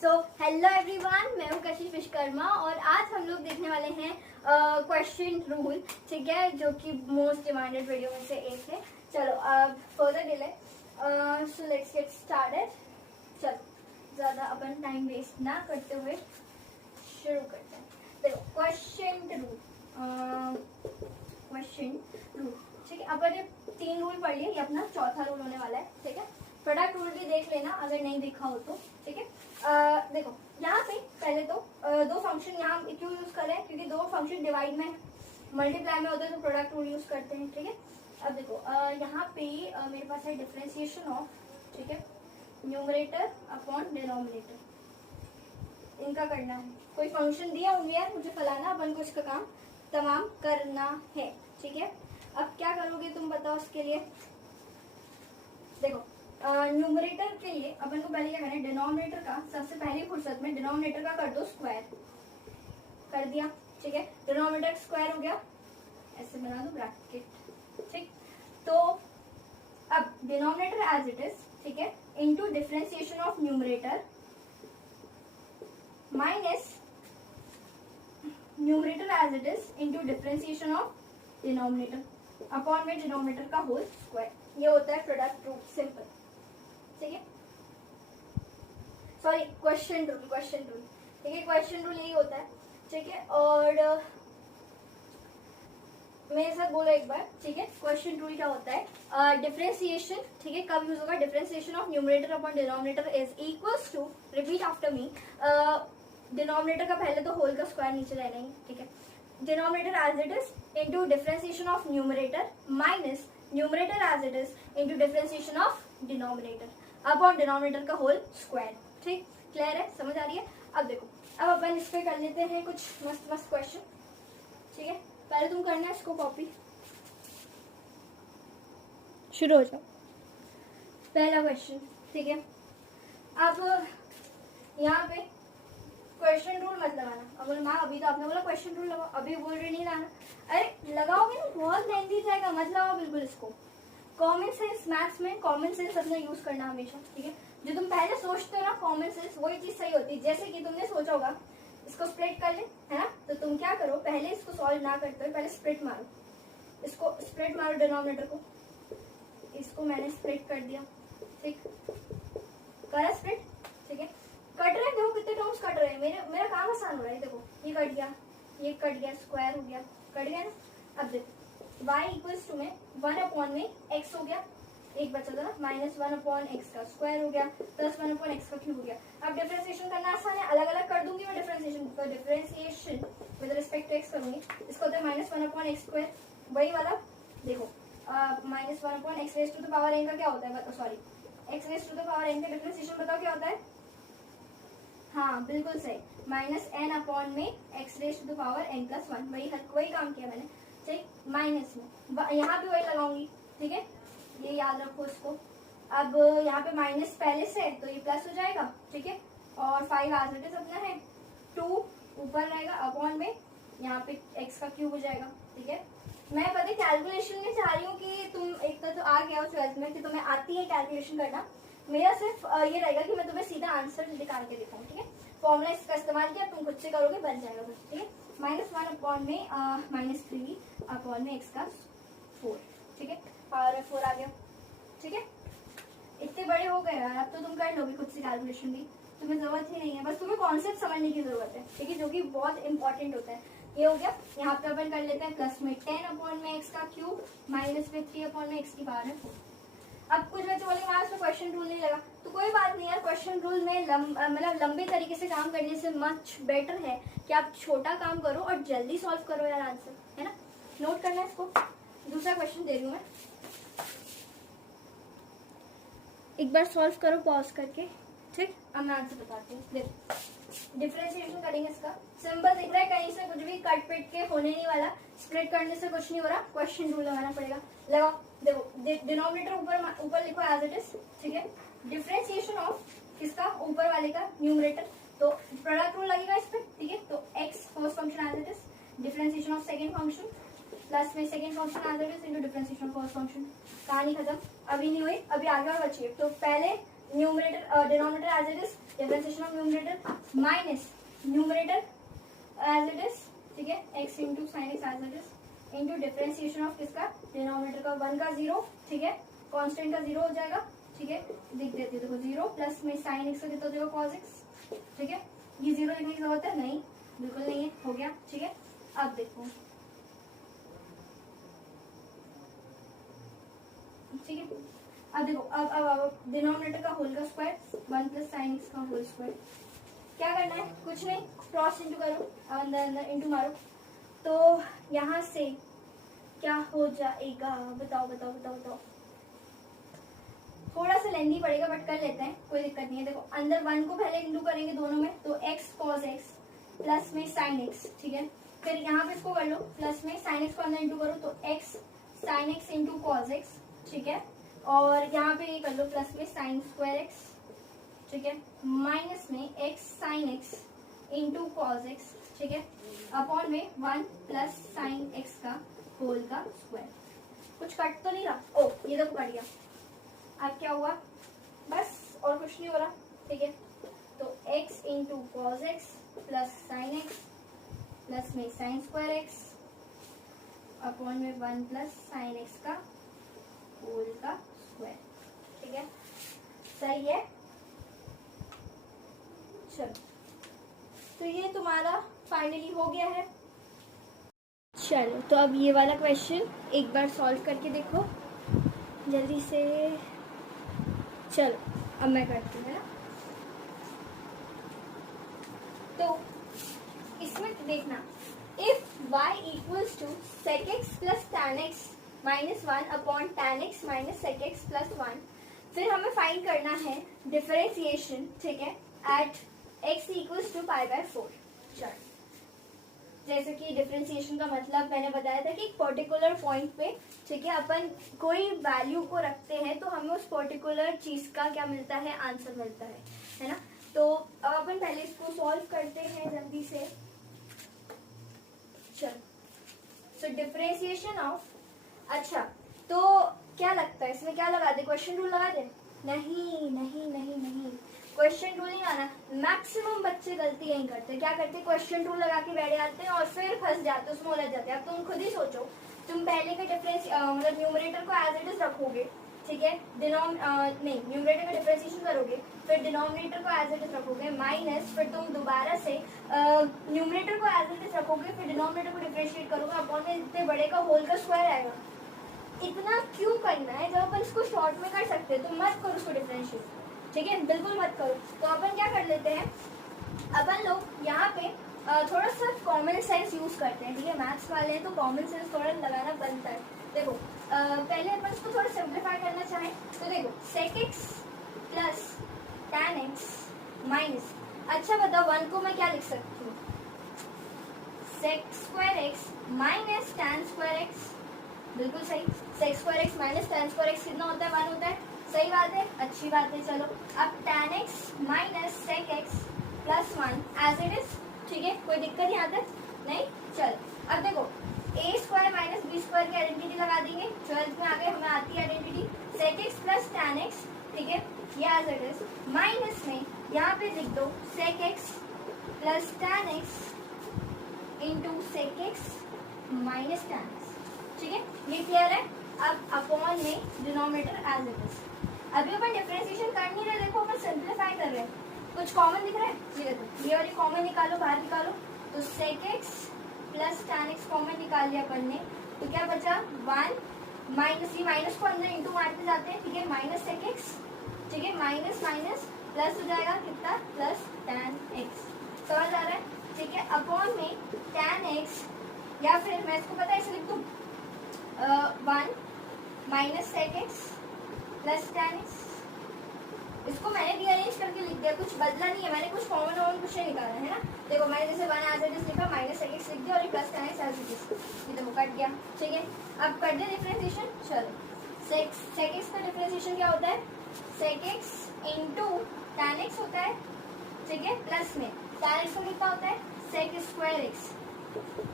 So hello everyone, मैं हूँ कशिश विश्वकर्मा और आज हम लोग देखने वाले हैं क्वेश्चन रूल, ठीक है, जो कि मोस्ट डिमांडेड वीडियो में से एक है। चलो अब further delay, so let's get started. चलो ज़्यादा अपन टाइम वेस्ट ना करते हुए शुरू करते हैं। देखो क्वेश्चन रूल, ठीक है। अपन ने 3 रूल पढ़ लिए, ये अपना चौथा रूल होने वाला है, ठीक है। प्रोडक्ट रूल भी देख लेना अगर नहीं देखा हो तो, ठीक है। देखो यहाँ पे पहले तो दो फंक्शन यहाँ क्यों यूज कर रहे हैं, क्योंकि दो फंक्शन डिवाइड में मल्टीप्लाई में होते हैं तो प्रोडक्ट रूल यूज करते हैं, ठीक है। अब देखो यहाँ पे मेरे पास है डिफरेंशिएशन ऑफ, ठीक है, न्यूमरेटर अपॉन डिनोमिनेटर, इनका करना है। कोई फंक्शन दिया होंगे यार मुझे फलाना, अपन को इसका काम तमाम करना है, ठीक है। अब क्या करोगे तुम बताओ इसके लिए। देखो न्यूमरेटर के लिए अपन को पहले क्या करना है, डिनोमिनेटर का सबसे पहली फुर्सत में डिनोमिनेटर का कर दो स्क्वायर, कर दिया, ठीक है। डिनोमिनेटर स्क्वायर हो गया, ऐसे बना दो ब्रैकेट, ठीक। तो अब डिनोमिनेटर एज इट इज, ठीक है, into differentiation of numerator minus numerator as it is into differentiation of denominator upon में डिनोमिनेटर का होल स्क्वायर, ये होता है प्रोडक्ट रूल, सिंपल, ठीक है। सॉरी क्वेश्चन रूल, ठीक है, क्वेश्चन रूल यही होता है, ठीक है। और मेरे साथ बोलो एक बार, ठीक है। क्वेश्चन रूल क्या होता है, डिफरेंशिएशन, ठीक है, कब यूज होगा, differentiation of numerator upon denominator is equals to, repeat after me, denominator का पहले तो होल का स्क्वायर नीचे रहना ही, ठीक है। Denominator as it is into differentiation of numerator minus numerator as it is into differentiation of denominator upon denominator का होल स्क्वायर, ठीक। क्लियर है, समझ आ रही है। अब देखो अब अपन इस पे कर लेते हैं कुछ मस्त मस्त क्वेश्चन, ठीक है। पहले तुम करना है इसको कॉपी, शुरू हो जाओ। पहला क्वेश्चन, ठीक है। अब यहाँ पे क्वेश्चन रूल मत लगाना। अब बोले माँ अभी तो आपने बोला क्वेश्चन रूल लगाओ, अभी बोल रहे नहीं लगाना। अरे लगाओगे ना बहुत लेंथी जाएगा, मत लगाओ बिल्कुल इसको। कॉमन सेंस, मैथ्स में कॉमन सेंस अपना यूज करना हमेशा, ठीक है। जो तुम पहले सोचते हो ना कॉमन सेंस, वही चीज सही होती है। जैसे कि तुमने सोचा होगा इसको स्प्लिट कर ले, है ना, तो तुम क्या करो, पहले इसको सॉल्व ना करते हो, पहले स्प्लिट मारो, इसको स्प्लिट मारो डिनोमिनेटर को, इसको मैंने स्प्लिट कर दिया, ठीक, करा स्प्लिट, ठीक है। कट रहे हैं, देखो कितने टर्म्स कट रहे हैं, मेरा काम आसान हो रहा है। देखो ये कट गया, ये कट गया, स्क्वायर हो गया, कट गया ना। अब देखो y इक्वल्स टू में 1 अपॉन में x हो गया, एक बचा था ना, माइनस 1 अपॉन एक्स का स्क्वायर हो गया, प्लस 1 अपॉन एक्स का क्यूब हो गया। अब डिफरेंशिएशन करना आसान है, अलग अलग कर दूंगी मैं डिफरेंशिएशन, तो differentiation with respect to x करूंगी, इसको होता है माइनस 1 अपॉन एक्स स्क्वायर, वही वाला। देखो minus 1 upon x raise to the power n का क्या होता है, sorry x raise to the power n का डिफरेंशिएशन बताओ क्या होता है। हाँ बिल्कुल सही, माइनस एन अपॉन में x raise to the power n plus 1, वही काम किया मैंने, ठीक। माइनस में यहाँ पे वही लगाऊंगी, ठीक है, ये याद रखो इसको। अब यहाँ पे माइनस पहले से तो ये प्लस हो जाएगा, ठीक है, और 5 एज इट इज अपना है, 2 ऊपर रहेगा अपॉन में यहाँ पे x का क्यूब हो जाएगा, ठीक है। मैं पता कैलकुलेशन में चाह रही हूँ कि तुम एक तो आ गया हो 12th में कि तुम्हें आती है कैलकुलेशन करना, मेरा सिर्फ ये रहेगा कि मैं तुम्हें सीधा आंसर निकाल के दिखाऊँ, ठीक है। फॉर्मूला इसका इस्तेमाल किया, तुम खुद से करोगे, बन जाएगा बस, ठीक है। माइनस 1 अपॉन में माइनस 3 अपॉन में x का 4, ठीक है, और 4 आ गया, ठीक है। इतने बड़े हो गए यार, अब तो तुम कर लोगे खुद से कैलकुलेशन भी, तुम्हें जरूरत ही नहीं है, बस तुम्हें कॉन्सेप्ट समझने की जरूरत है, ठीक है, जो कि बहुत इंपॉर्टेंट होता है। ये हो गया। यहाँ पे अपन कर लेते हैं प्लस में 10 अपॉन में एक्स का क्यूब, माइनस में 3 अपॉन में एक्स की पावर है 4। अब कुछ बच्चे बोले वहां उसमें क्वेश्चन रूल नहीं लगा, तो कोई बात नहीं यार, क्वेश्चन रूल में मतलब लंबे तरीके से काम करने से मच बेटर है कि आप छोटा काम करो और जल्दी सॉल्व करो यार आंसर, है ना। नोट करना है इसको। दूसरा क्वेश्चन दे रही हूँ मैं, एक बार सॉल्व करो पॉज करके, ठीक। अब मैं आंसर बताती हूँ। देखो डिफरेंशिएशन करेंगे, इसका सिंबल दिख रहा है, कहीं से कुछ भी कट पिट के होने नहीं वाला, स्प्लिट करने से कुछ नहीं हो रहा, क्वेश्चन रूल लगाना पड़ेगा, लगाओ। देखो डिनोमिनेटर ऊपर लिखो एज इट इज, ठीक है। डिफरेंशिएशन ऑफ किसका, ऊपर वाले का, न्यूमरेटर, तो प्रोडक्ट रूल लगेगा इस पे, ठीक है। तो x first function as it is, differentiation of second function plus में second function as it is into differentiation of first function. कहानी खत्म, अभी नहीं हुई, अभी आगे और बची है। तो पहले numerator denominator as it is, differentiation of numerator, minus numerator as it is, ठीक है, x into sine x as it is, into differentiation of किसका, डिनोमिनेटर का 1 का 0, ठीक है, कांस्टेंट का 0 हो जाएगा, ठीक है, लिख देती हूँ, देखो 0 प्लस में साइन एक्स का कितना हो जाएगा कॉस एक्स, ठीक है, ये 0 लिखने की जरूरत है नहीं, बिल्कुल नहीं है, हो गया, ठीक है। अब देखो, ठीक है, अब देखो, अब डिनोमिनेटर का होल का स्क्वायर 1 प्लस साइन एक्स का होल स्क्वायर, क्या करना है, कुछ नहीं, क्रॉस इंटू करो, अंदर अंदर इंटू मारो, तो यहाँ से क्या हो जाएगा, बताओ बताओ बताओ बताओ, थोड़ा सा लेंदी पड़ेगा बट कर लेते हैं, कोई दिक्कत नहीं है। देखो अंदर 1 को पहले इंटू करेंगे दोनों में, तो x cos x प्लस में sin x, ठीक है, फिर यहाँ पे इसको कर लो प्लस में sin x को अंदर इंटू करो तो x sin x into cos x, ठीक है, और यहाँ पे ये कर लो प्लस में sin स्क्वायर x, ठीक है, माइनस में x sin x into cos x, ठीक है, अपॉन में 1 प्लस sin x का होल का स्क्वायर। कुछ कट तो नहीं रहा, ओ ये देखो कट गया, अब क्या हुआ, बस और कुछ नहीं हो रहा, ठीक है, तो x into cos x plus sine x plus में साइन स्क्वायर एक्स अपॉन में 1 प्लस साइन एक्स का होल का स्क्वायर, ठीक है, सही है। चलो, तो ये तुम्हारा फाइनली हो गया है। चलो, तो अब ये वाला क्वेश्चन एक बार सॉल्व करके देखो जल्दी से। चलो अब मैं करती हूँ, है ना, तो इसमें देखना, if y equals to sec x plus tan x minus 1 upon tan x minus sec x plus 1, फिर हमें फाइंड करना है डिफरेंशिएशन, ठीक है, at x equals to pi by 4। चलो, जैसे कि डिफरेंशिएशन का मतलब मैंने बताया था कि एक पर्टिकुलर पॉइंट पे, ठीक है, अपन कोई वैल्यू को रखते हैं तो हमें उस पर्टिकुलर चीज का क्या मिलता है, आंसर मिलता है ना। तो अब अपन पहले इसको सॉल्व करते हैं जल्दी से। चलो, सो डिफरेंशिएशन ऑफ, अच्छा तो क्या लगता है इसमें, क्या लगा दे, क्वेश्चन रूल लगा दे, नहीं नहीं नहीं नहीं, क्वेश्चन रूल नहीं आना। मैक्सिमम बच्चे गलती यही करते, क्या करते, क्वेश्चन रूल लगा के बैठ जाते हैं और फिर फंस जाते हैं, उसमें उलझ जाते हैं। अब तुम खुद ही सोचो, तुम पहले का डिफरेंस मतलब न्यूमरेटर को एज इट इज रखोगे, ठीक है, नहीं, न्यूमरेटर का डिफरेंशिएशन करोगे, फिर डिनोमिनेटर को एज इट इज रखोगे, माइनस फिर तुम दोबारा से न्यूमरेटर को एज इट इज रखोगे, फिर डिनोमिनेटर को डिफरेंशिएट करोगे, अपॉन में इतने बड़े का होल का स्क्वायर आएगा। इतना क्यों करना है, जब अपन इसको शॉर्ट में कर सकते हैं तो मत करो उसको डिफरेंशिएट, ठीक है, बिल्कुल मत करो। तो अपन क्या कर लेते हैं, अपन लोग यहाँ पे थोड़ा सा कॉमन सेंस यूज करते हैं, ठीक है, मैथ्स वाले हैं तो कॉमन सेंस थोड़ा लगाना बनता है। देखो पहले अपन इसको थोड़ा सिंप्लीफाई करना चाहें तो देखो sec x plus tan x minus, अच्छा बताओ 1 को मैं क्या लिख सकती हूँ, sec square x minus tan square x, बिल्कुल सही, sec square x minus tan square x कितना होता है, 1 होता है, सही बात है, अच्छी बात है। चलो, अब tan x minus sec x plus 1 as it is, ठीक है, कोई दिक्कत यहाँ तक नहीं। चल, अब देखो a square minus b square की आइडेंटिटी लगा देंगे, 12th में आगे हमें आती है identity, sec x plus tan x, ठीक है, ये एज इट इज, माइनस में यहाँ पे लिख दो sec x plus tan x into sec x minus tan x, ठीक है, ये क्लियर है। अब अपॉन में डिनोमिनेटर एज इट इज, अभी अपन डिफरेंशिएशन कर नहीं रहे, देखो अपन सिंप्लीफाई कर रहे हैं, कुछ कॉमन दिख रहा है, ये देखो, ये वाली कॉमन निकालो, बाहर निकालो, तो sec x plus tan x common निकाल लिया अपन ने, तो क्या बचा 1 माइनस, ये माइनस को अंदर इंटू मारते जाते हैं, ठीक है, माइनस sec x, ठीक है, माइनस माइनस प्लस हो जाएगा कितना, प्लस tan x, समझ आ रहा है, ठीक है, अपॉन में tan x, या फिर मैं इसको पता है इसे लिख दूं 1 minus sec x plus tan x, इसको मैंने रीअरेंज करके लिख दिया, कुछ बदला नहीं है, मैंने कुछ कॉमन और कुछ नहीं निकाला है ना। देखो मैंने जैसे 1 एज इट इज लिखा, माइनस sec x लिख दिया और ये plus tan x as it is, ये देखो कट गया, ठीक है। अब कर दे डिफरेंशिएशन, चलो sec x का डिफरेंशिएशन क्या होता है, sec x into tan x होता है, ठीक है, प्लस में tan x को कितना होता है, sec स्क्वायर x।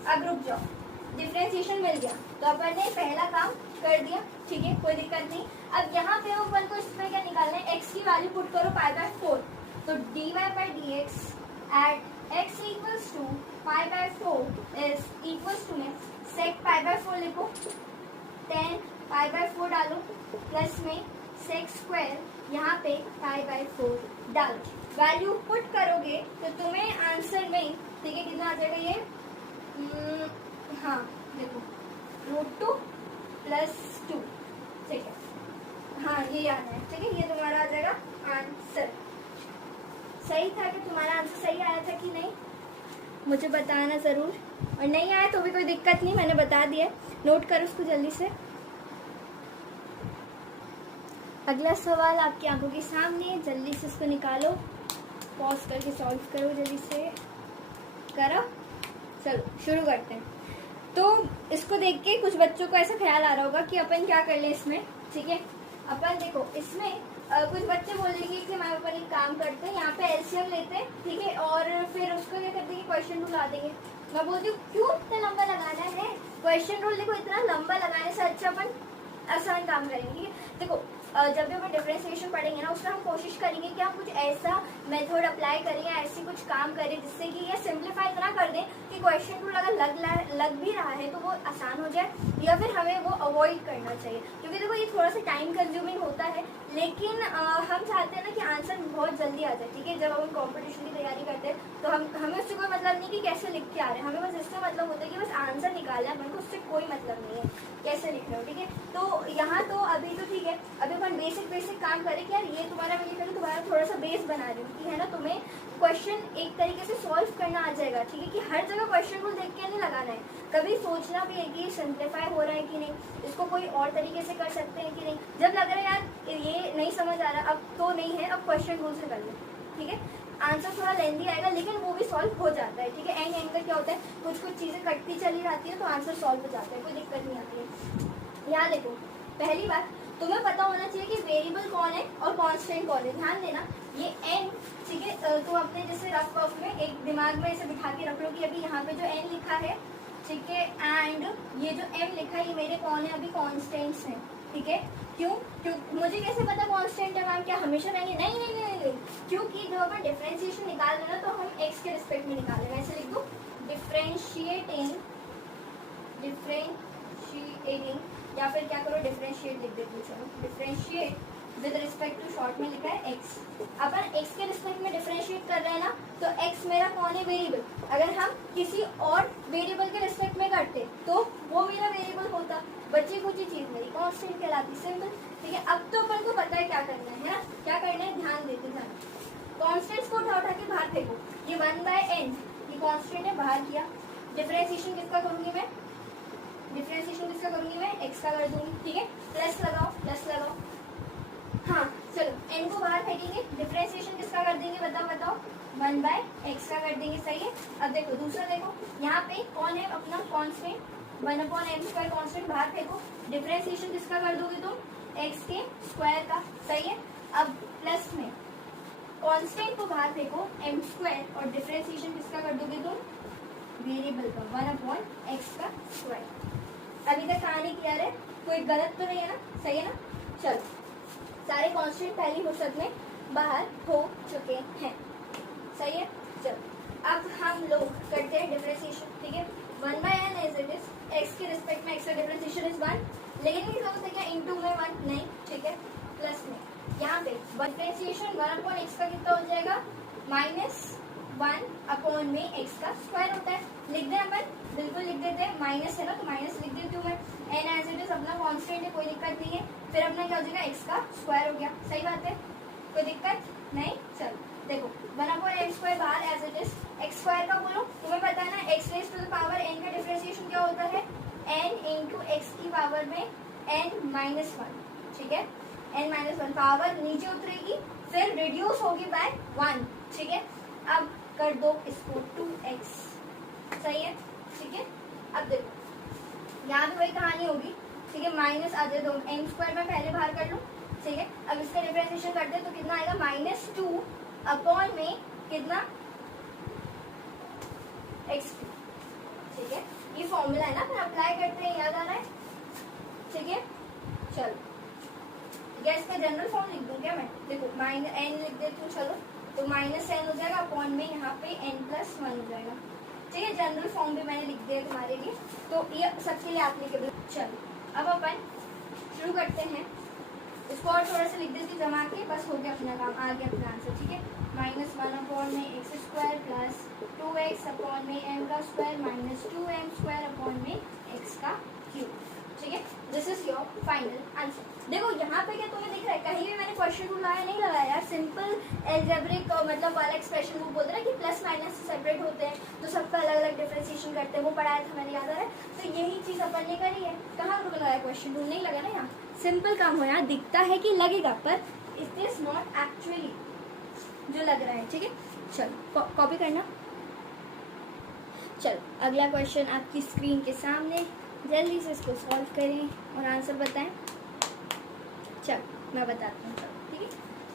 अब रुक जाओ, डिफरेंशिएशन मिल गया तो अपन ने पहला काम कर दिया, ठीक है, कोई दिक्कत नहीं। अब यहाँ पे अपन को इसमें क्या निकालना है, x की वैल्यू पुट करो पाई बाय 4, तो dy by d x at x equals to pi by 4 is equals to में सेक पाई बाय 4 लिखो, 10 पाई बाय 4 डालो, प्लस में सेक स्क्वायर यहाँ पे पाई बाय 4 डालो। वैल्यू पुट करोगे तो तुम्हें आंसर में ठीक है कितना आ जाएगा ये, हाँ देखो √2 + 2, ठीक है, हाँ ये आना है, ठीक है, ये तुम्हारा आ जाएगा आंसर। सही था कि तुम्हारा आंसर सही आया था कि नहीं, मुझे बताना ज़रूर, और नहीं आया तो भी कोई दिक्कत नहीं, मैंने बता दिया, नोट करो उसको जल्दी से। अगला सवाल आपकी आंखों के सामने, जल्दी से इसको निकालो, पॉज करके सॉल्व करो जल्दी से, करो, चलो शुरू करते हैं। तो इसको देख के कुछ बच्चों को ऐसा ख्याल आ रहा होगा कि अपन क्या कर ले इसमें, ठीक है, अपन देखो इसमें कुछ बच्चे बोलेंगे कि मैम अपन एक काम करते हैं, यहाँ पे एलसीएम लेते हैं, ठीक है, और फिर उसको क्या करते हैं, क्वेश्चन रूल ला देंगे। मैं बोलती हूँ क्यों इतना लंबा लगाना है, क्वेश्चन रूल देखो इतना लंबा लगाने से अच्छा अपन आसान काम करेंगे। देखो जब भी हम डिफरेंशिएशन पढ़ेंगे ना, उसमें हम कोशिश करेंगे कि हम कुछ ऐसा मेथड अप्लाई करें या ऐसी कुछ काम करें जिससे कि ये सिंप्लीफाई इतना कर दें कि क्वेश्चन रूल अगर लग भी रहा है तो वो आसान हो जाए, या फिर हमें वो अवॉइड करना चाहिए, क्योंकि देखो ये थोड़ा सा टाइम कंज्यूमिंग होता है, लेकिन हम चाहते हैं ना कि आंसर बहुत जल्दी आ जाए, ठीक है। जब हम कॉम्पिटिशन की तैयारी करते हैं तो हमें उससे कोई मतलब नहीं कि कैसे लिख के आ रहे हैं, हमें बस इससे मतलब होता है कि बस आंसर निकालना है, हमको उससे कोई मतलब नहीं है कैसे लिख रहे हो, ठीक है। तो यहाँ तो अभी तो ठीक है, अभी अपन बेसिक काम करें कि यार ये तुम्हारा मैं लिख रही हूँ, तुम्हारा थोड़ा सा बेस बना रही हूँ कि है ना, तुम्हें क्वेश्चन एक तरीके से सॉल्व करना आ जाएगा, ठीक है, कि हर जगह क्वेश्चन रूल देख के नहीं लगाना है, कभी सोचना भी है कि ये सिंप्लीफाई हो रहा है कि नहीं, इसको कोई और तरीके से कर सकते हैं कि नहीं। जब लग रहा है यार ये नहीं समझ आ रहा, अब तो नहीं है, अब क्वेश्चन रूल से कर लो, ठीक है। आंसर थोड़ा लेंदी आएगा लेकिन वो भी सॉल्व हो जाता है, ठीक है। एंड का क्या होता है, कुछ चीजें कटती चली जाती है तो आंसर सॉल्व हो जाता है, कोई दिक्कत नहीं आती है। यहाँ देखो पहली बात तुम्हें पता होना चाहिए कि वेरिएबल कौन है और कांस्टेंट कौन है। ध्यान देना ये n, ठीक है, तो अपने जैसे रफ रफ में एक दिमाग में ऐसे बिठा के रख लो कि अभी यहाँ पे जो n लिखा है, ठीक है, एंड ये जो m लिखा है ये मेरे कौन है, अभी कांस्टेंट्स हैं, ठीक है। क्यों मुझे कैसे पता कांस्टेंट है मैम, क्या हमेशा रहेंगे, नहीं नहीं नहीं नहीं, क्योंकि जब अपन डिफरेंशिएशन निकाल रहे ना तो हम x के रिस्पेक्ट में निकाल रहे हैं। ऐसे लिख दो डिफरेंशिएटिंग, या फिर क्या करो डिफरेंशिएट लिख देते, चलो differentiate with respect to, short में लिखा है x। अपन x के रिस्पेक्ट में डिफरेंशिएट कर रहे हैं ना, तो x मेरा कौन है, वेरिएबल। अगर हम किसी और वेरिएबल के रिस्पेक्ट में करते तो वो मेरा वेरिएबल होता, बची कुछ चीज मेरी कांस्टेंट कहलाती, सिंपल, ठीक है। अब तो अपन को पता है क्या करना है ना, क्या करना है, ध्यान देते ध्यान। कांस्टेंट्स को उठा के बाहर फेंको, ये 1/n ये कांस्टेंट है, बाहर किया। डिफरेंशिएशन किसका करूंगी मैं, डिफरेंशिएशन किसका करूंगी मैं, x का कर दूंगी, ठीक है। प्लस लगाओ, हाँ चलो n को बाहर फेंकेंगे, डिफरेंशिएशन किसका कर देंगे, बताओ 1/x का कर देंगे, सही है। अब देखो दूसरा देखो, यहाँ पे कौन है अपना कांस्टेंट, 1/m² कांस्टेंट, बाहर फेंको, डिफरेंशिएशन किसका कर दोगे तुम, x के स्क्वायर का, सही है। अब प्लस में कांस्टेंट को बाहर फेंको m² और डिफरेंशिएशन किसका कर दोगे तुम, वेरिएबल का 1/x का स्क्वायर। अभी तक कहानी क्लियर है, कोई गलत तो नहीं है ना, सही है ना। चलो सारे कांस्टेंट पहली फुर्सत में बाहर हो चुके हैं, सही है। चलो अब हम लोग करते हैं डिफरेंशिएशन, ठीक है। 1/n as it is, x के रिस्पेक्ट में x का डिफरेंशिएशन इज 1, लेकिन नहीं समझते क्या इनटू में 1 नहीं, ठीक है। प्लस में यहाँ पे डिफरेंशिएशन 1/x का कितना हो जाएगा, -1 में x का स्क्वायर होता है। लिख दें अपन, बिल्कुल लिख देते हैं, माइनस है ना तो माइनस लिख देती हूँ मैं, n एज इट इज अपना कांस्टेंट है, कोई दिक्कत नहीं है। फिर अपना क्या हो जाएगा, x का स्क्वायर हो गया, सही बात है, कोई दिक्कत नहीं। चलो देखो 1/m² बाहर as it is, x square का बोलो, तुम्हें पता है ना x raise to the power n का डिफरेंशिएशन क्या होता है, n इंटू x की पावर में n-1, ठीक है। n-1 पावर नीचे उतरेगी, फिर रिड्यूस होगी बाय 1, ठीक है। अब कर दो इसको 2x, सही है, ठीक है। अब देखो यहाँ भी वही कहानी होगी, ठीक है, माइनस आ जाए, दो m² में पहले बाहर कर लो, ठीक है। अब इसका डिफरेंशिएशन करते हैं तो कितना आएगा, -2 में कितना, x, ठीक है। ये फॉर्मूला है ना, फिर अप्लाई करते हैं, याद आ रहा है, ठीक है। चलो या इसका जनरल फॉर्म लिख दूं क्या मैं? देखो माइनस एन लिख देती हूँ, चलो तो माइनस एन हो जाएगा अपॉन में यहाँ पे n+1 हो जाएगा। ठीक है, जनरल फॉर्म भी मैंने लिख दिया तुम्हारे लिए, तो ये सबके लिए एप्लीकेबल। चलो अब अपन शुरू करते हैं। इसको और थोड़ा सा लिख देती जमा के, बस हो गया अपना काम, आ गया अपना आंसर। ठीक है, -1 अपॉन में x² प्लस 2x अपॉन में m का square minus 2m square upon में x का क्यूब। ठीक है, this is your final answer. देखो यहाँ पे क्या तुम्हें दिख रहा है, कहीं भी मैंने क्वेश्चन रूल आया नहीं लगाया यार, सिंपल एल्जेब्रिक मतलब वाला एक्सप्रेशन वो बोलते हैं कि प्लस माइनस सेपरेट होते हैं तो सबका अलग अलग डिफरेंशिएशन करते हैं, वो पढ़ाया था मैंने, याद आ रहा है? तो यही चीज अपन ने करी है। कहाँ रूल लगाया, क्वेश्चन रूल नहीं लगा ना यहाँ, सिंपल काम हो। यहाँ दिखता है कि लगेगा पर इट इज नॉट एक्चुअली जो लग रहा है। ठीक है, चलो कॉपी करना। चलो अगला क्वेश्चन आपकी स्क्रीन के सामने, जल्दी से इसको सॉल्व करें और आंसर बताएं। चलो मैं बताती हूँ, चलो ठीक है।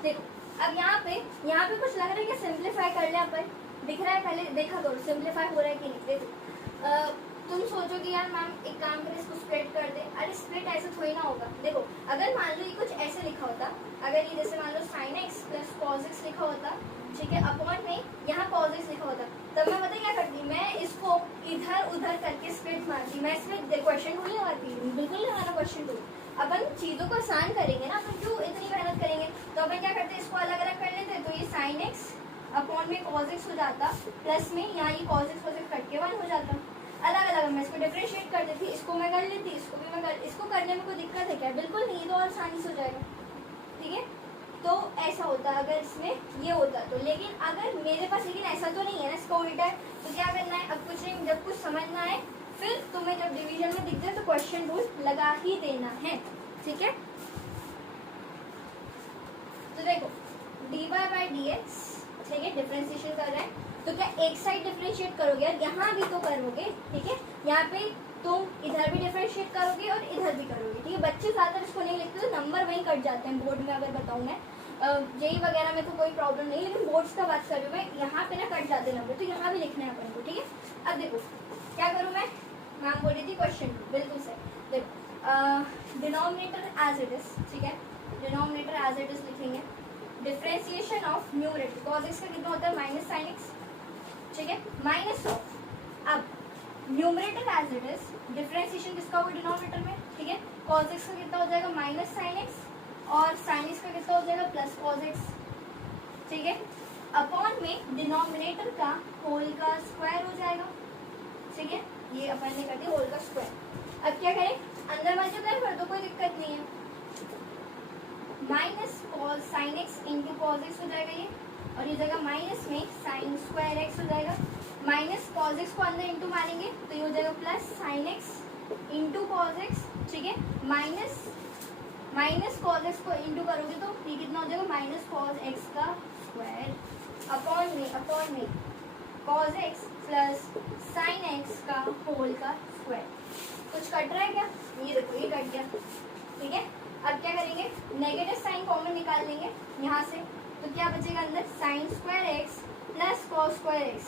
देखो अब यहाँ पे कुछ लग रहा है कि सिंप्लीफाई कर ले अपन, दिख रहा है, पहले देखा करो सिंप्लीफाई हो रहा है कि नहीं। देखो तुम सोचो कि यार मैम एक काम करें इसको स्प्लिट कर दे, अरे स्प्लिट ऐसे थोड़ी ना होगा। देखो अगर मान लो ये कुछ ऐसे लिखा होता, अगर ये जैसे मान लो sin x plus cos x लिखा होता, ठीक है, अपॉन में यहाँ cos x लिखा होता, तब मैं पता क्या करती, मैं इसको इधर उधर करके स्प्लिट मारती। मैं इसमें क्वेश्चन रूल लगाती, बिल्कुल लगाना क्वेश्चन रूल। अपन चीजों को आसान करेंगे ना, अपन क्यों इतनी मेहनत करेंगे। तो अपन क्या करते, इसको अलग अलग कर लेते, तो ये sin x अपॉन में cos x हो जाता, प्लस में यहाँ ये cos x कट के 1 हो जाता। अलग अलग मैं इसको डिफरेंशिएट कर देती, इसको मैं कर लेती, इसको भी मैं कर, इसको करने में कोई दिक्कत है क्या? बिल्कुल नहीं, तो और आसानी से हो जाएगा। ठीक है, तो ऐसा होता अगर इसमें ये होता तो। लेकिन अगर मेरे पास, लेकिन ऐसा तो नहीं है ना, इसका उल्टा है, तो क्या करना है, अब कुछ नहीं, जब कुछ समझ ना आए फिर तुम्हें जब डिवीजन में दिख जाए तो क्वेश्चन रूल लगा ही देना है। ठीक है, तो देखो dy/dx, ठीक है, डिफरेंशिएशन कर रहे हैं तो क्या एक साइड डिफरेंशिएट करोगे और यहाँ भी तो करोगे। ठीक है, यहाँ पे तुम इधर भी डिफरेंशिएट करोगे और इधर भी करोगे। ठीक है, बच्चे ज्यादातर इसको नहीं लिखते तो नंबर वहीं कट जाते हैं बोर्ड में। अगर बताऊँ मैं जेई वगैरह में तो कोई प्रॉब्लम नहीं, लेकिन बोर्ड्स का बात कर रही हूँ मैं, यहाँ पे ना कट जाते नंबर, तो यहाँ भी लिखना है अपन को। ठीक है, अब देखो क्या करूँ मैं, मैम बोल रही थी क्वेश्चन बिल्कुल सही। देखो डिनोमिनेटर एज इट इज, ठीक है, डिनोमिनेटर एज इट इज लिखेंगे, differentiation of numerator cos x का कितना होता है -sin x, ठीक है, माइनस ऑफ, अब numerator as it is, differentiation किसका होगा डिनोमिनेटर में, ठीक है, cos x का कितना हो जाएगा -sin x और sin x का कितना हो जाएगा +cos x, ठीक है, अपॉन में डिनोमिनेटर का होल का स्क्वायर हो जाएगा। ठीक है, ये अपन ने कर दिया होल का स्क्वायर। अब क्या करें, अंदर मल्टीप्लाई कर दो, कोई दिक्कत नहीं है, -sin x into cos x हो जाएगा ये, और ये जगह माइनस में sin स्क्वायर x हो जाएगा, माइनस cos x को अंदर इंटू मारेंगे तो ये हो जाएगा +sin x into cos x, ठीक है, माइनस cos x को इंटू करोगे तो ये कितना हो जाएगा -cos x का स्क्वायर अपॉन में cos x plus sin x का होल का स्क्वायर। कुछ कट रहा है क्या? ये देखो ये कट गया। ठीक है, अब क्या करेंगे, नेगेटिव साइन कॉमन निकाल लेंगे यहाँ से, तो क्या बचेगा अंदर sin square x plus cos square x,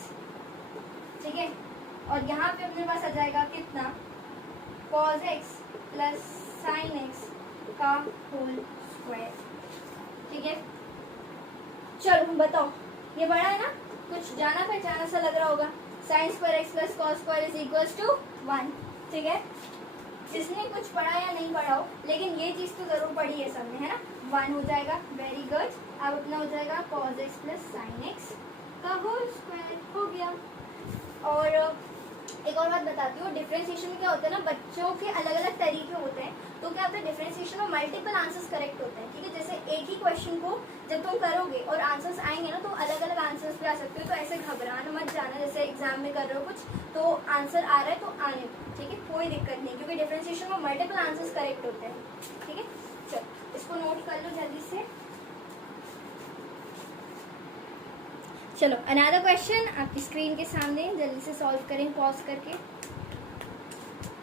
ठीक है, और यहाँ पे अपने पास आ जाएगा कितना cos x plus sin x का होल स्क्वायर। ठीक है, चलो बताओ, ये बड़ा है ना, कुछ जाना पहचाना सा लग रहा होगा, sin square x plus cos square is equals to 1। ठीक है, जिसने कुछ पढ़ा या नहीं पढ़ा हो, लेकिन ये चीज तो जरूर पढ़ी है सबने, है ना, 1 हो जाएगा, वेरी गुड। अब अपना हो जाएगा cos x plus sin x का होल स्क्वायर हो गया। और एक और बात बताती हूँ, डिफरेंशिएशन में क्या होता है ना, बच्चों के अलग अलग तरीके होते हैं, तो क्या होता है डिफरेंशिएशन में मल्टीपल आंसर्स करेक्ट होते हैं। ठीक है, जैसे एक ही क्वेश्चन को जब तुम करोगे और आंसर्स आएंगे ना, तो अलग अलग आंसर्स भी आ सकते हो, तो ऐसे घबराना मत जाना, जैसे एग्जाम में कर रहे हो कुछ तो आंसर आ रहा है तो आने दो। ठीक है, कोई दिक्कत नहीं, क्योंकि डिफरेंशिएशन में मल्टीपल आंसर्स करेक्ट होते हैं। ठीक है, चलो इसको नोट कर लो जल्दी से। चलो अनदर क्वेश्चन आपकी स्क्रीन के सामने, जल्दी से सॉल्व करें पॉज करके।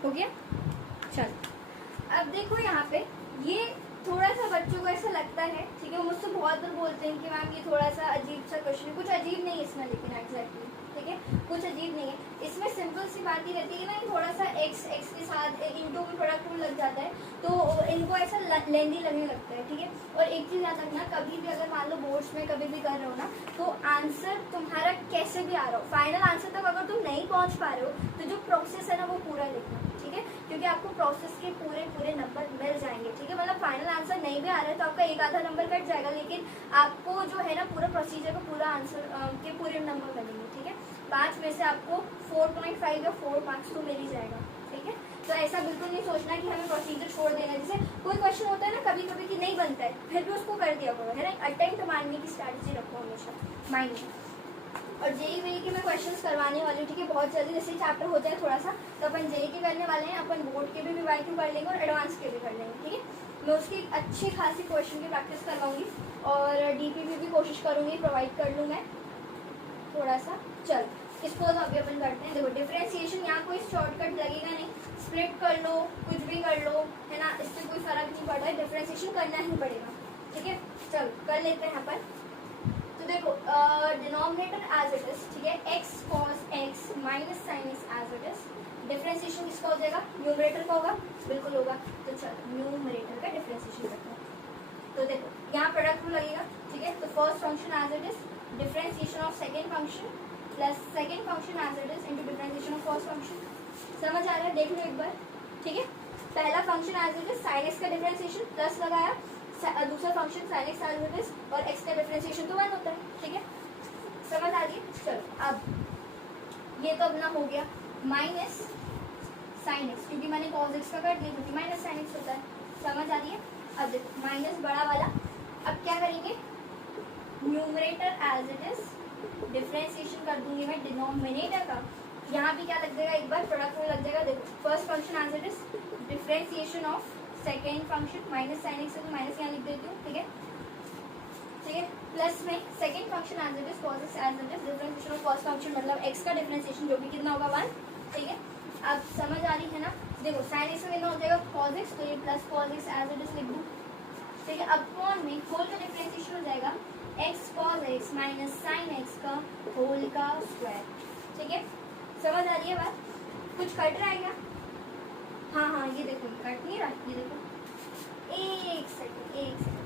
हो गया, चलो अब देखो यहाँ पे ये थोड़ा सा बच्चों को ऐसा लगता है, ठीक है, मुझसे बहुत बार बोलते हैं कि मैम ये थोड़ा सा अजीब सा क्वेश्चन, कुछ अजीब नहीं इसमें, लेकिन एग्जैक्टली ठीक है, कुछ अजीब नहीं है इसमें। सिंपल सी बात ही रहती है ना, थोड़ा सा एक्स के साथ इंटू में प्रोडक्ट रूल लग जाता है तो इनको ऐसा लेंदी लगने लगता है, ठीक है। और एक चीज़ याद रखना, कभी भी अगर मान लो बोर्ड्स में कभी भी कर रहे हो ना, तो आंसर तुम्हारा कैसे भी आ रहा हो, फाइनल आंसर तक अगर तुम नहीं पहुंच पा रहे हो तो जो प्रोसेस है ना वो पूरा लिखना, ठीक है, क्योंकि आपको प्रोसेस के पूरे नंबर मिल जाएंगे, ठीक है। मतलब फाइनल आंसर नहीं भी आ रहा है तो आपका एक आधा नंबर कट जाएगा, लेकिन आपको जो है ना पूरा प्रोसीजर का पूरा आंसर के पूरे नंबर मिलेंगे, ठीक है। 5 में से आपको 4.5 या 4 मार्क्स तो मिल ही जाएगा, ठीक है। तो ऐसा बिल्कुल नहीं सोचना कि हमें प्रोसीजर छोड़ देना है। जैसे कोई क्वेश्चन होता है ना कभी कभी कि नहीं बनता है, फिर भी उसको कर दिया करो, है ना। अटेम्प्ट मारने की स्ट्रैटेजी रखो हमेशा माइंड में। और जेई के मैं क्वेश्चंस करवाने वाली हूँ, ठीक है, बहुत जल्दी। जैसे चैप्टर हो जाए थोड़ा सा तो अपन जेई के करने वाले हैं, अपन बोर्ड के भी रिवाइज कर लेंगे और एडवांस के भी कर लेंगे, ठीक है। मैं उसकी एक अच्छी खासी क्वेश्चन की प्रैक्टिस करवाऊंगी और डीपीपी भी कोशिश करूंगी प्रोवाइड कर लूँ मैं थोड़ा सा। चल इसको तो अभी अपन करते हैं। देखो डिफरेंशिएशन, यहाँ कोई शॉर्टकट लगेगा नहीं, स्प्लिट कर लो, कुछ भी कर लो, है ना, इससे कोई फर्क नहीं पड़ रहा है, डिफरेंशिएशन करना ही पड़ेगा, ठीक है। चल कर लेते हैं अपन। तो देखो डिनोमिनेटर एज इट इज, ठीक है, x cos x minus sin x as it is. Differentiation किसका हो जाएगा, न्यूमरेटर का होगा, बिल्कुल होगा। तो चलो न्यूमरेटर का डिफरेंशिएशन करते हैं। तो देखो यहाँ प्रोडक्ट रूल लगेगा, ठीक है। तो first function as it is differentiation of second function plus second function as it is into differentiation of first function. समझ आ रहा है, देख लो एक बार, ठीक है। पहला function as it is sin x का डिफरेंशिएशन प्लस लगाया, दूसरा function sin x as it is और x का डिफरेंशिएशन तो 1 होता है, ठीक है। समझ आ रही है। चलो अब ये तो अपना हो गया माइनस sin x, क्योंकि मैंने cos x का कर दिया क्योंकि माइनस sin x होता है। समझ आ रही है। अब देखो माइनस बड़ा वाला, अब क्या करेंगे, numerator as it is differentiation कर दूंगी मैं डिनोमिनेटर का। यहाँ भी क्या लग जाएगा, एक बार प्रोडक्ट में लग जाएगा। देखो first function as it is differentiation of second function minus sin x है तो माइनस यहाँ लिख देती हूँ, ठीक है, ठीक है। प्लस में second function as it is cos x as it is differentiation of first function, मतलब x का डिफरेंशिएशन जो भी कितना होगा 1, ठीक है। अब समझ आ रही है ना। देखो sin x में कितना हो जाएगा cos x, तो ये plus cos x as it is लिख दूँ, ठीक है। अब कौन में होल का डिफरेंशिएशन हो जाएगा x cos x minus sin x का होल का स्क्वायर, ठीक है। समझ आ रही है बात, कुछ कट रहा है क्या? हाँ ये देखो कट नहीं रहा, ये देखो एक सेकंड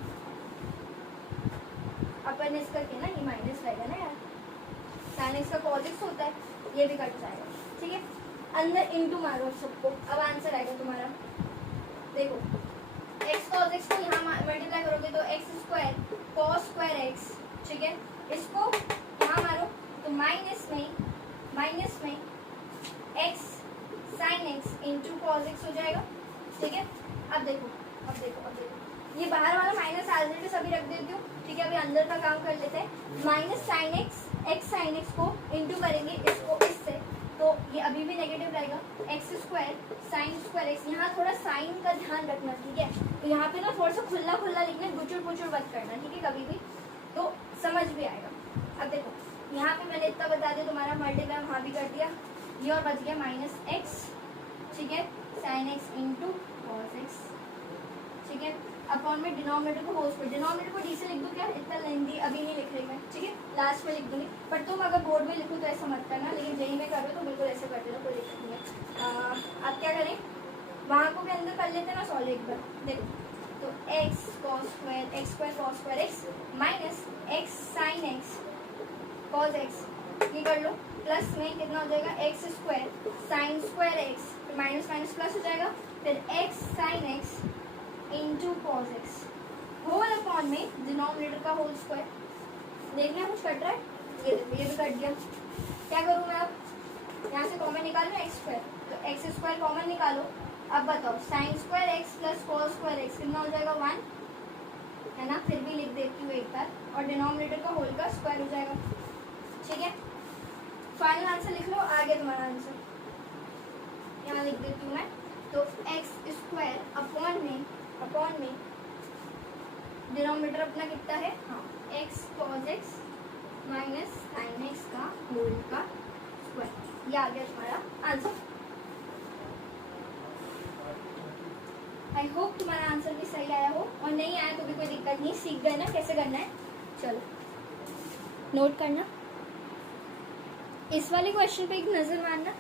अपन इसका क्या ना, ये माइनस रहेगा ना यार, sin x का cos x होता है, ये भी कट जाएगा, ठीक है। अंदर इनटू मारो सबको, अब आंसर आएगा तुम्हारा। देखो x cos x को यहाँ मल्टीप्लाई करोगे तो x square cos square x, ठीक है। इसको यहाँ मारो तो माइनस में x sin x into cos x हो जाएगा, ठीक है। अब देखो ये बाहर वाला माइनस एज इट इज अभी रख देती हूँ, ठीक है। अभी अंदर का काम कर लेते हैं। माइनस sin x को इंटू करेंगे इसको इससे, तो ये अभी भी नेगेटिव रहेगा, x square sin square x। यहाँ थोड़ा साइन का ध्यान रखना, ठीक है। तो यहाँ पे ना थोड़ा सा खुला लिखना, गुचुर मत करना, ठीक है, कभी भी, तो समझ भी आएगा। अब देखो यहाँ पे मैंने इतना बता दिया, तुम्हारा मल्टीप्लाई वहाँ भी कर दिया, ये और बच गया माइनस x, ठीक है, sin x into cos x, ठीक है। अपॉन में डिनोमिनेटर को होल्स पे, डिनोमिनेटर को डी से लिख दूँ क्या, इतना लेंदी अभी नहीं लिख रही मैं, ठीक है, लास्ट में लिख दूंगी। पर तुम अगर बोर्ड में लिखो तो ऐसा मत करना, लेकिन जेई में कर रहे हो तो बिल्कुल ऐसे कर देना, कोई दिक्कत नहीं है। अब क्या करें, वहाँ को भी अंदर कर लेते हैं ना सॉल्व एक बार। देखो तो x cos square x square cos square x minus x sin x cos x, ये कर लो। प्लस में कितना हो जाएगा x square sin square x, फिर माइनस प्लस हो जाएगा, फिर x sin x into cos x whole upon में डिनोमिनेटर का होल स्क्वायर। देखना कुछ कट रहा है, ये देखो ये भी कट गया। क्या करूँ मैं, अब यहाँ से कॉमन निकालूँ x स्क्वायर, तो x स्क्वायर कॉमन निकालो। अब बताओ sin square x plus cos square x कितना हो जाएगा 1, है ना। फिर भी लिख देती हूँ एक बार, और डिनोमिनेटर का होल का स्क्वायर हो जाएगा, ठीक है। फाइनल आंसर लिख लो, आ गया तुम्हारा आंसर, यहाँ लिख देती हूँ मैं। तो x स्क्वायर अपॉन में डिनोमिनेटर अपना कितना है, हाँ, x cos x minus sin x का होल का स्क्वायर, ये आ गया तुम्हारा आंसर। आई होप तुम्हारा आंसर भी सही आया हो, और नहीं आया तो भी कोई दिक्कत नहीं, सीख गए ना कैसे करना है। चलो नोट करना, इस वाले क्वेश्चन पे एक नजर मारना।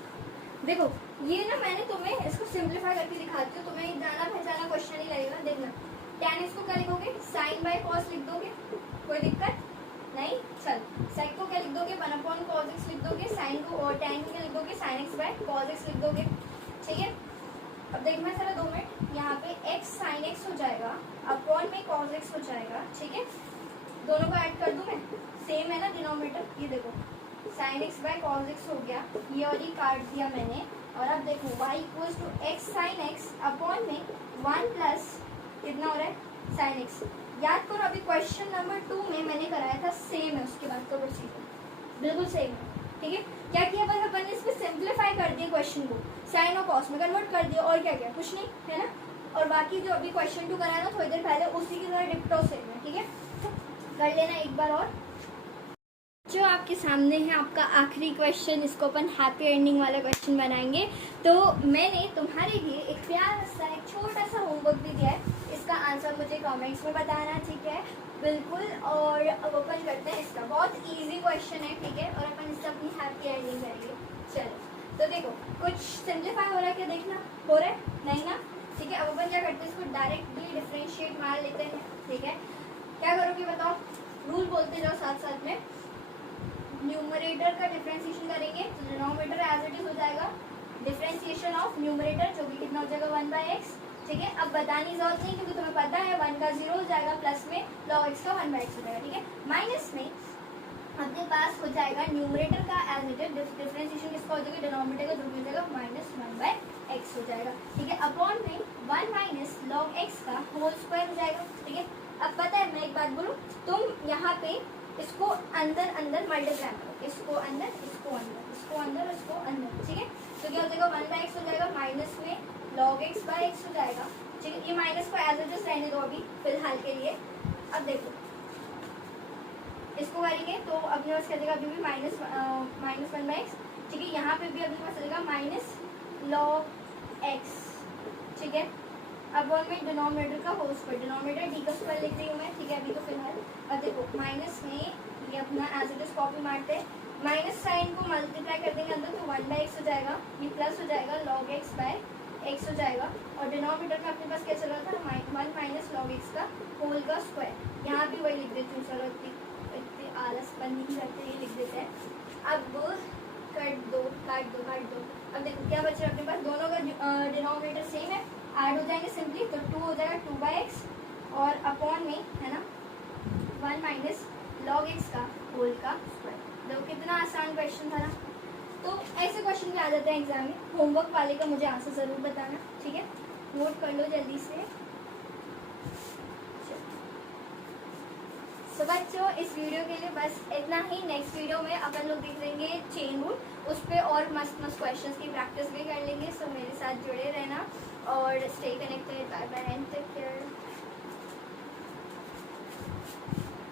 देखो ये ना मैंने तुम्हें इसको सिंप्लीफाई करके दिखाती हूँ, तुम्हें जाना पहचाना क्वेश्चन ही लगेगा। देखना tan x को क्या लिखोगे, साइन बाय कॉस लिख दोगे, कोई दिक्कत नहीं। चल सेक को क्या लिख दोगे, 1 cos x लिख दोगे, साइन को और tan को क्या लिख दोगे, sin x by cos x लिख दोगे। ठीक है, अब देखना जरा 2 मिनट, यहाँ पे x sin x हो जाएगा, अपॉन में cos x हो जाएगा। ठीक है, दोनों को ऐड कर दूं मैं, सेम है ना डिनोमिनेटर। ये देखो sin x by cos x हो गया, ये और ये काट दिया मैंने। और अब देखो y equals to x sin x upon में 1 प्लस कितना हो रहा है sin x। याद करो अभी क्वेश्चन नंबर 2 में मैंने कराया था, सेम है उसके बाद का प्रोसीजर, बिल्कुल सेम है। ठीक है, क्या किया बस अपन ने इस पे सिंप्लीफाई कर दिया क्वेश्चन को, साइन और कॉस में कन्वर्ट कर दिया, और क्या क्या, कुछ नहीं है ना। और बाकी जो अभी क्वेश्चन 2 कराया ना थोड़ी देर पहले, उसी की तरह डिप्टो सेम है। ठीक है, कर लेना एक बार और। जो आपके सामने है आपका आखिरी क्वेश्चन, इसको अपन हैप्पी एंडिंग वाला क्वेश्चन बनाएंगे। तो मैंने तुम्हारे लिए एक प्यारा सा एक छोटा सा होमवर्क भी दिया है, इसका आंसर मुझे कमेंट्स में बताना। ठीक है, बिल्कुल। और अब अपन करते हैं इसका, बहुत इजी क्वेश्चन है। ठीक है, और अपन इससे अपनी हैप्पी एंडिंग करेंगे। चलो तो देखो कुछ सिंप्लीफाई हो रहा है क्या, देखना हो रहा है नहीं ना। ठीक है, अब अपन क्या करते हैं, इसको डायरेक्टली डिफरेंशिएट मार लेते हैं। ठीक है, क्या करोगे बताओ, रूल बोलते जाओ साथ साथ में। न्यूमरेटर का डिफरेंशिएशन करेंगे तो डिनोमिनेटर एज इट इज हो जाएगा डिफरेंशिएशन ऑफ न्यूमरेटर, जो कि कितना हो जाएगा 1/x। ठीक है, अब बताने की जरूरत नहीं क्योंकि तुम्हें पता है 1 का 0 हो जाएगा, प्लस में log x का 1/x हो जाएगा। ठीक है, माइनस में अपने पास हो जाएगा न्यूमरेटर का एज इट इज डिफरेंशिएशन किसका हो जाएगा, डिनोमिनेटर का, जो हो जाएगा -1/x हो जाएगा। ठीक है, अपॉन में 1 माइनस log x का होल स्क्वायर हो जाएगा। ठीक है, अब पता है मैं एक बात बोलूं, तुम यहाँ पे इसको अंदर अंदर मल्टीप्लाई करो, इसको अंदर इसको अंदर इसको अंदर इसको अंदर। ठीक है, तो क्या हो जाएगा 1/x हो जाएगा, माइनस में log x/x हो जाएगा। ठीक है, ये माइनस को एज इट इज रहने दो अभी फिलहाल के लिए। अब देखो इसको करेंगे तो अपने पास क्या जाएगा, अभी भी -1/x। ठीक है, यहाँ पे भी अपने पास चलेगा माइनस log x। ठीक है, अब वन में डिनोमिनेटर का होल स्क्वायर, डिनोमिनेटर डी का स्क्वायर लिख रही हूँ मैं। ठीक है, अभी तो फिलहाल। अब देखो माइनस में ये अपना एज इट इज कॉपी मारते हैं, माइनस साइन को मल्टीप्लाई कर देंगे अंदर तो 1/x हो जाएगा, ये प्लस हो जाएगा log x/x हो जाएगा। और डिनोमिनेटर में अपने पास क्या चल रहा था, 1 माइनस log x का होल का स्क्वायर। यहाँ भी वही लिख देती हूँ, चलो इतनी आलसपन नहीं करते, ये लिख देते हैं। अब काट दो काट दो काट दो। अब देखो क्या बच रहा है अपने पास, दोनों का डिनोमिनेटर सेम है, ऐड हो जाएंगे सिंपली, तो 2 हो जाएगा 2/x और अपॉन में है ना 1 माइनस log x का होल का स्क्वायर। देखो कितना आसान क्वेश्चन था ना। तो ऐसे क्वेश्चन भी आ जाते हैं एग्जाम में। होमवर्क वाले का मुझे आंसर जरूर बताना। ठीक है, नोट कर लो जल्दी से। तो बच्चों इस वीडियो के लिए बस इतना ही। नेक्स्ट वीडियो में अपन लोग देख लेंगे चेन रूल, उस पर और मस्त मस्त क्वेश्चंस की प्रैक्टिस भी कर लेंगे। सो मेरे साथ जुड़े रहना और स्टे कनेक्टेड। Bye bye.